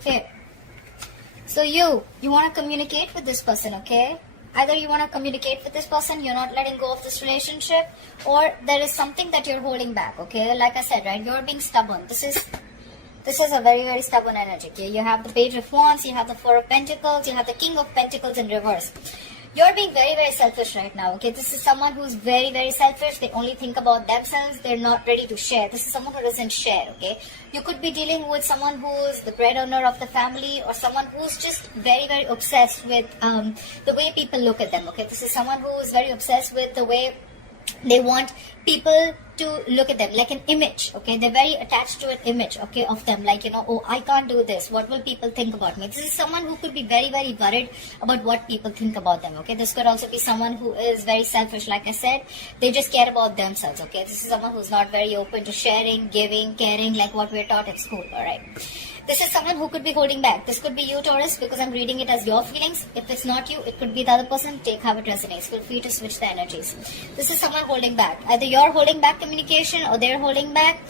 Okay. So you want to communicate with this person, okay? Either you want to communicate with this person, you're not letting go of this relationship, or there is something that you're holding back, okay? Like I said, right, you're being stubborn. This is a very, very stubborn energy, okay? You have the Page of Wands, you have the Four of Pentacles, you have the King of Pentacles in reverse. You're being very, very selfish right now, okay? This is someone who's very, very selfish. They only think about themselves. They're not ready to share. This is someone who doesn't share, okay? You could be dealing with someone who's the breadwinner of the family, or someone who's just very, very obsessed with the way people look at them, okay? This is someone who's very obsessed with the way they want people to look at them, like an image, okay? They're very attached to an image, okay, of them, like, you know, oh, I can't do this, what will people think about me? This is someone who could be very, very worried about what people think about them, okay? This could also be someone who is very selfish, like I said. They just care about themselves, okay? This is someone who's not very open to sharing, giving, caring, like what we're taught at school, alright? This is someone who could be holding back. This could be you, Taurus, because I'm reading it as your feelings. If it's not you, it could be the other person. Take how it resonates. Feel free to switch the energies. This is someone holding back. Either you're holding back communication, or they're holding back,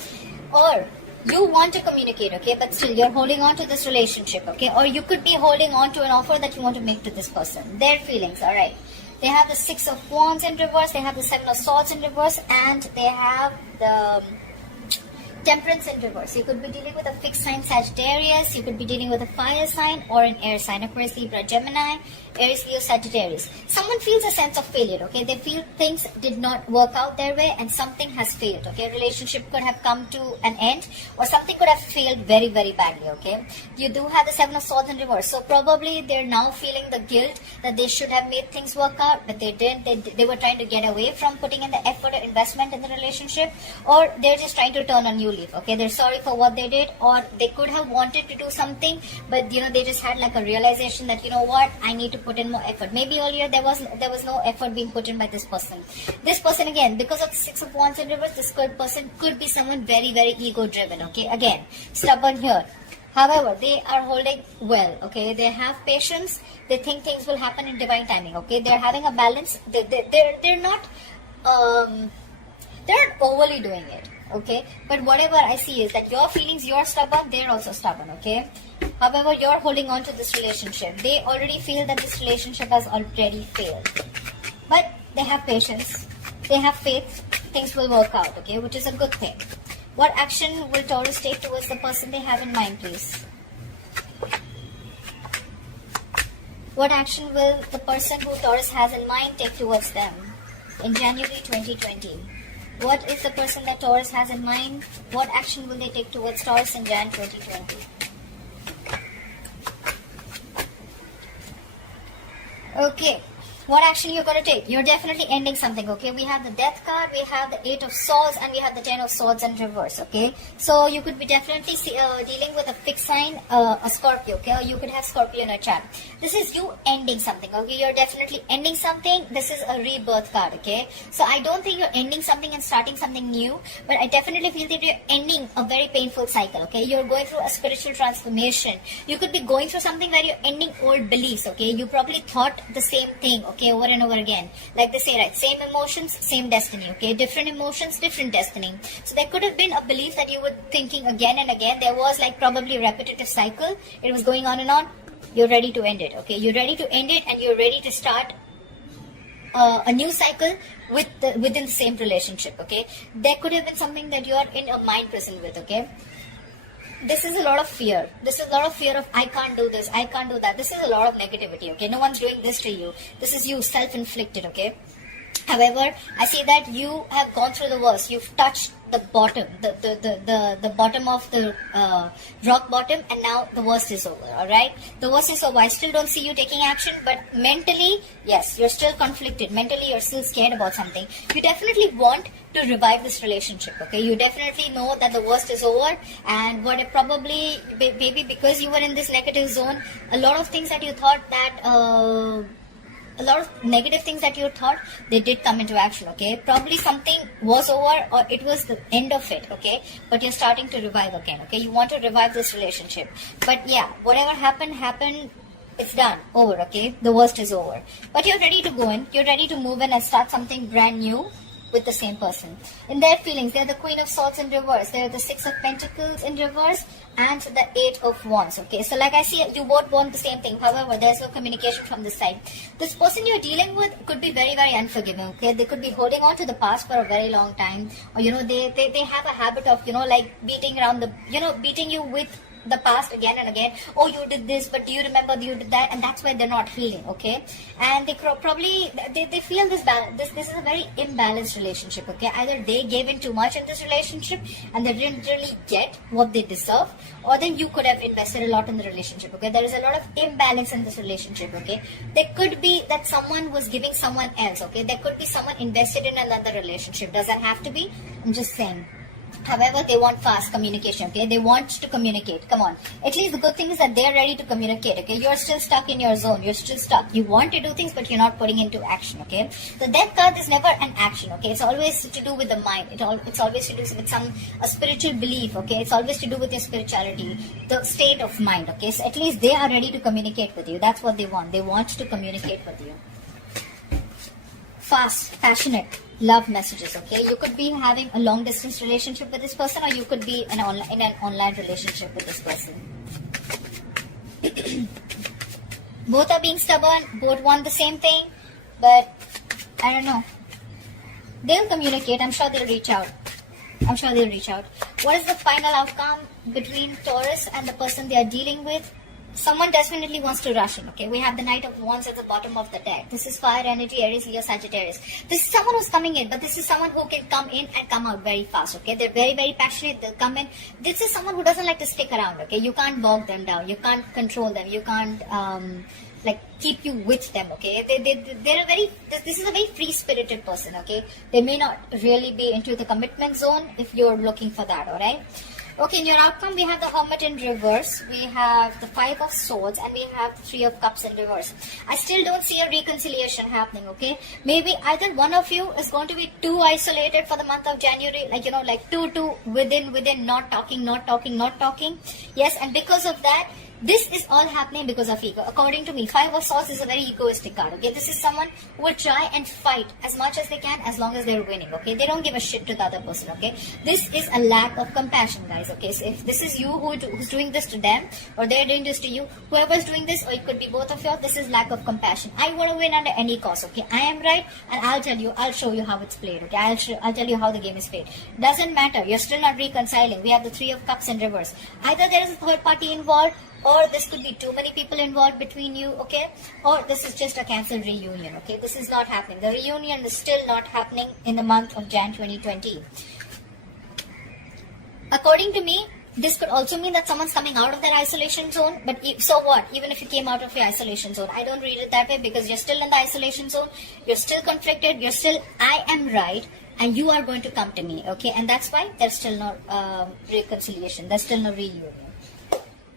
or you want to communicate, okay, but still you're holding on to this relationship, okay? Or you could be holding on to an offer that you want to make to this person. Their feelings, alright. They have the Six of Wands in reverse, they have the Seven of Swords in reverse, and they have the Temperance in reverse. You could be dealing with a fixed sign Sagittarius, you could be dealing with a fire sign or an air sign, Aquarius, Libra, Gemini, Aries, Leo, Sagittarius. Someone feels a sense of failure, okay? They feel things did not work out their way and something has failed, okay? Relationship could have come to an end, or something could have failed very, very badly, okay? You do have the Seven of Swords in reverse, so probably they're now feeling the guilt that they should have made things work out, but they didn't. They were trying to get away from putting in the effort or investment in the relationship, or they're just trying to turn a new leaf, okay? They're sorry for what they did, or they could have wanted to do something, but you know, they just had like a realization that, you know what, I need to put in more effort. Maybe earlier there was no effort being put in by this person. This person, again, because of the Six of Wands in reverse, this person could be someone very, very ego driven, okay? Again, stubborn here. However, they are holding well, okay? They have patience. They think things will happen in divine timing, okay? They're having a balance. They're not overly doing it, okay? But whatever I see is that your feelings, you're stubborn, they're also stubborn, okay? However, you're holding on to this relationship. They already feel that this relationship has already failed. But they have patience. They have faith. Things will work out, okay? Which is a good thing. What action will Taurus take towards the person they have in mind, please? What action will the person who Taurus has in mind take towards them in January 2020? What is the person that Taurus has in mind? What action will they take towards Taurus in Jan 2020? Okay. What action you're going to take? You're definitely ending something, okay? We have the Death card, we have the Eight of Swords, and we have the Ten of Swords in reverse, okay? So you could be definitely dealing with a fixed sign, a Scorpio, okay? Or you could have Scorpio in a chart. This is you ending something, okay? You're definitely ending something. This is a rebirth card, okay? So I don't think you're ending something and starting something new, but I definitely feel that you're ending a very painful cycle, okay? You're going through a spiritual transformation. You could be going through something where you're ending old beliefs, okay? You probably thought the same thing, okay, over and over again. Like they say, right, same emotions, same destiny, okay? Different emotions, different destiny. So there could have been a belief that you were thinking again and again. There was like probably a repetitive cycle. It was going on and on. You're ready to end it, okay? You're ready to end it, and you're ready to start a new cycle within the same relationship, okay? There could have been something that you're in a mind prison with, okay? This is a lot of fear. This is a lot of fear of, I can't do this, I can't do that. This is a lot of negativity, okay? No one's doing this to you. This is you, self-inflicted, okay? However, I see that you have gone through the worst. You've touched the bottom, the bottom of the rock bottom, and now the worst is over, alright? The worst is over. I still don't see you taking action, but mentally, yes, you're still conflicted. Mentally, you're still scared about something. You definitely want to revive this relationship, okay? You definitely know that the worst is over, and what it probably, maybe because you were in this negative zone, a lot of things that you thought that, a lot of negative things that you thought, they did come into action, okay? Probably something was over, or it was the end of it, okay? But you're starting to revive again, okay? You want to revive this relationship. But yeah, whatever happened, it's done, over, okay? The worst is over. But you're ready to go in, you're ready to move in and start something brand new. with the same person. In their feelings, they're the Queen of Swords in reverse, they're the Six of Pentacles in reverse, and the Eight of Wands. Okay, so like I see, you both want the same thing. However, there's no communication from this side. This person you're dealing with could be very, very unforgiving. Okay, they could be holding on to the past for a very long time, or they have a habit of like beating around the beating you with the past again and again. Oh, you did this, but do you remember you did that? And that's why they're not healing. Okay, and they probably they feel this balance. This is a very imbalanced relationship. Okay, either they gave in too much in this relationship and they didn't really get what they deserve, or then you could have invested a lot in the relationship. Okay, there is a lot of imbalance in this relationship. Okay, there could be that someone was giving someone else. Okay, there could be someone invested in another relationship. Doesn't have to be. I'm just saying. However, they want fast communication, okay? They want to communicate. Come on. At least the good thing is that they're ready to communicate, okay? You're still stuck in your zone. You're still stuck. You want to do things, but you're not putting into action, okay? The Death card is never an action, okay? It's always to do with the mind. It's always to do with a spiritual belief, okay? It's always to do with your spirituality, the state of mind, okay? So at least they are ready to communicate with you. That's what they want. They want to communicate with you. Fast, passionate love messages, okay? You could be having a long distance relationship with this person, or you could be in an online relationship with this person. Both are being stubborn, both want the same thing, but I don't know. They'll communicate. I'm sure they'll reach out. What is the final outcome between Taurus and the person they are dealing with? Someone definitely wants to rush in, okay? We have the Knight of Wands at the bottom of the deck. This is fire energy, Aries, Leo, Sagittarius. This is someone who's coming in, but this is someone who can come in and come out very fast, okay? They're very, very passionate. They'll come in. This is someone who doesn't like to stick around, okay? You can't bog them down. You can't control them. You can't, keep you with them, okay? They're a very, this is a very free-spirited person, okay? They may not really be into the commitment zone if you're looking for that, alright? Okay, in your outcome, we have the Hermit in reverse, we have the Five of Swords, and we have the Three of Cups in reverse. I still don't see a reconciliation happening, okay? Maybe either one of you is going to be too isolated for the month of January, too within, not talking. Yes, and because of that, this is all happening because of ego. According to me, Five of Swords is a very egoistic card, okay? This is someone who will try and fight as much as they can as long as they're winning, okay? They don't give a shit to the other person, okay? This is a lack of compassion, guys, okay? So if this is you who's doing this to them, or they're doing this to you, whoever's doing this, or it could be both of you, this is lack of compassion. I want to win under any cost, okay? I am right, and I'll show you how it's played, okay? I'll tell you how the game is played. Doesn't matter, you're still not reconciling. We have the Three of Cups in reverse. Either there is a third party involved, or this could be too many people involved between you, okay? Or this is just a cancelled reunion, okay? This is not happening. The reunion is still not happening in the month of Jan 2020. According to me, this could also mean that someone's coming out of their isolation zone. But so what? Even if you came out of your isolation zone, I don't read it that way, because you're still in the isolation zone. You're still conflicted. You're still, I am right, and you are going to come to me, okay? And that's why there's still no reconciliation. There's still no reunion.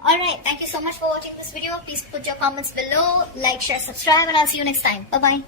Alright, thank you so much for watching this video. Please put your comments below, like, share, subscribe, and I'll see you next time. Bye-bye.